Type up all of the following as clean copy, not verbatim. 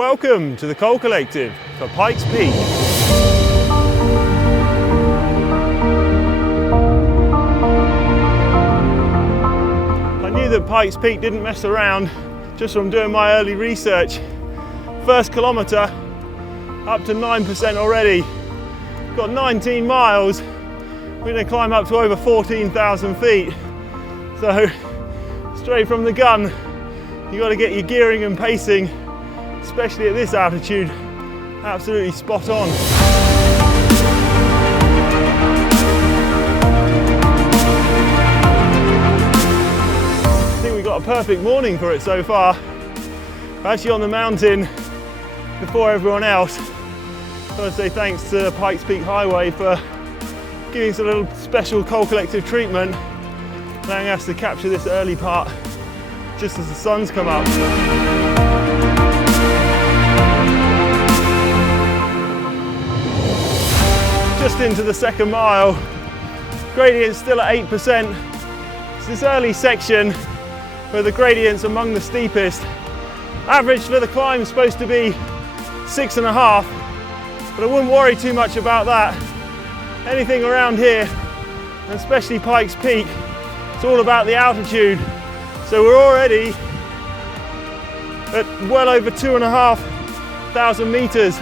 Welcome to the Coal Collective for Pikes Peak. I knew that Pikes Peak didn't mess around just from doing my early research. First kilometre, up to 9% already. Got 19 miles. We're going to climb up to over 14,000 feet. So, straight from the gun, you've got to get your gearing and pacing, especially at this altitude, absolutely spot on. I think we got a perfect morning for it so far. We're actually on the mountain before everyone else. I want to say thanks to Pikes Peak Highway for giving us a little special Coal Collective treatment, allowing us to capture this early part just as the sun's come up. Just into the second mile, gradient's still at 8%. It's this early section where the gradient's among the steepest. Average for the climb is supposed to be 6.5, but I wouldn't worry too much about that. Anything around here, and especially Pikes Peak, it's all about the altitude. So we're already at well over 2,500 meters,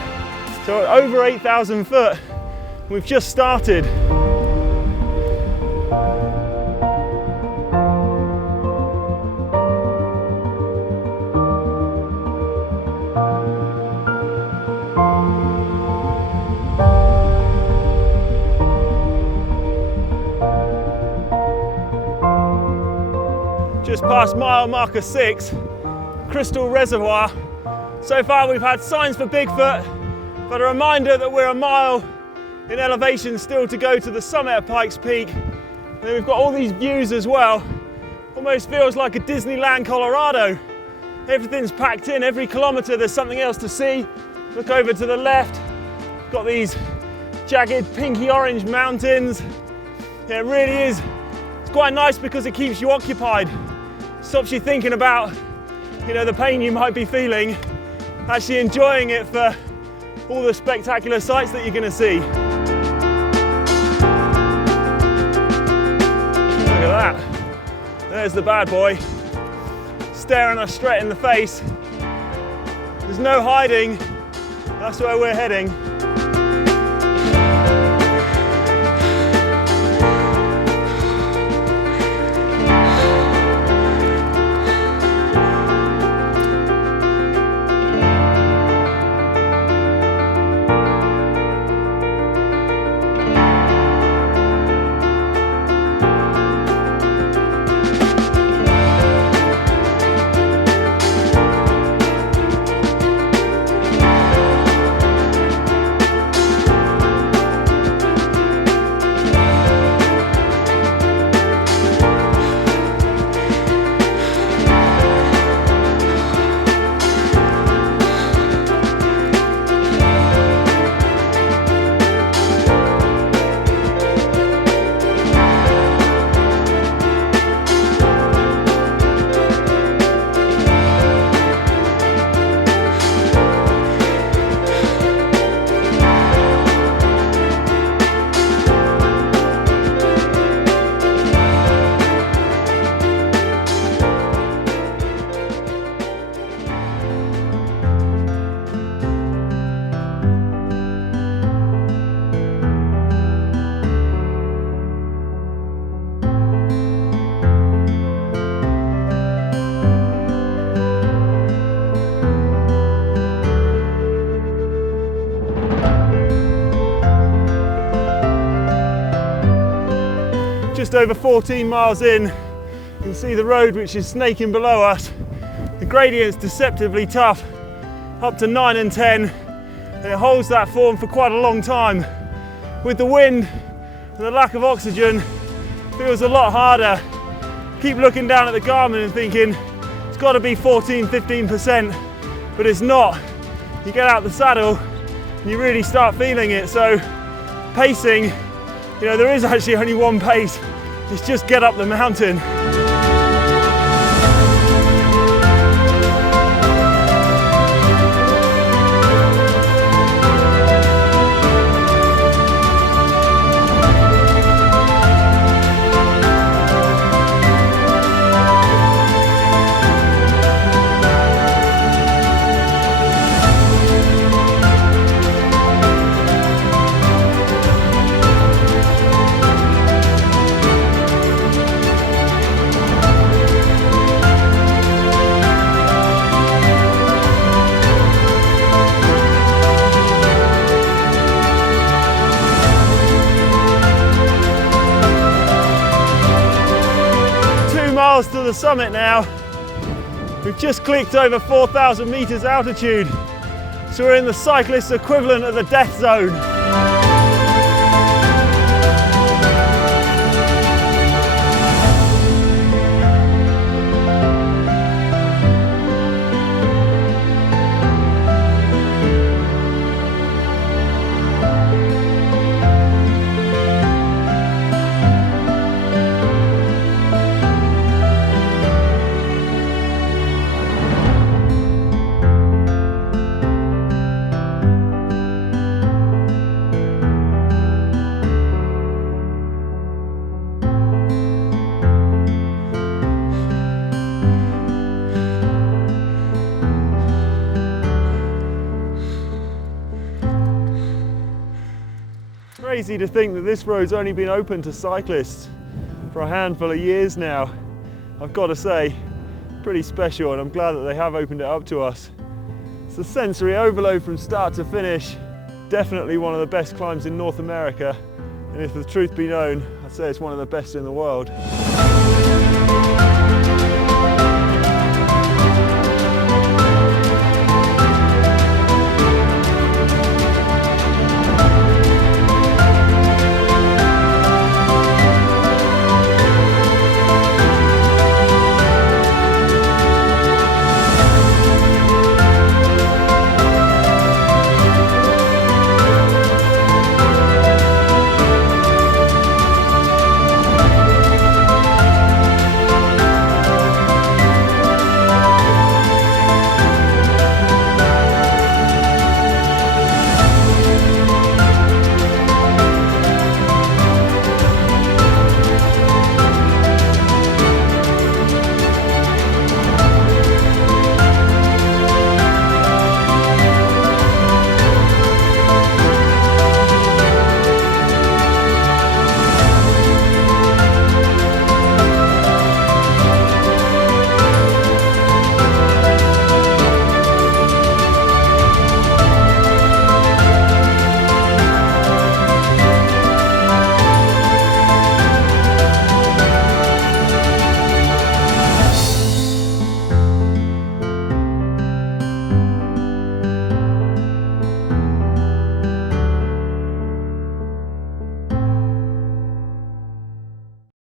so at over 8,000 foot. We've just started. Just past mile marker 6, Crystal Reservoir. So far we've had signs for Bigfoot, but a reminder that we're a mile in elevation still to go to the summit of Pikes Peak. And then we've got all these views as well. Almost feels like a Disneyland, Colorado. Everything's packed in, every kilometre there's something else to see. Look over to the left, got these jagged pinky orange mountains. Yeah, it really is. It's quite nice because it keeps you occupied. Stops you thinking about, the pain you might be feeling, actually enjoying it for all the spectacular sights that you're going to see. Look at that. There's the bad boy, staring us straight in the face. There's no hiding. That's where we're heading. Just over 14 miles in, you can see the road which is snaking below us. The gradient's deceptively tough, up to 9 and 10, and it holds that form for quite a long time. With the wind and the lack of oxygen, it feels a lot harder. Keep looking down at the Garmin and thinking, it's got to be 14–15%, but it's not. You get out the saddle and you really start feeling it. So pacing, there is actually only one pace. It's just get up the mountain. miles to the summit now. We've just clicked over 4,000 meters altitude, so we're in the cyclist's equivalent of the death zone. Crazy to think that this road's only been open to cyclists for a handful of years now. I've got to say, pretty special, and I'm glad that they have opened it up to us. It's a sensory overload from start to finish. Definitely one of the best climbs in North America, and if the truth be known, I'd say it's one of the best in the world.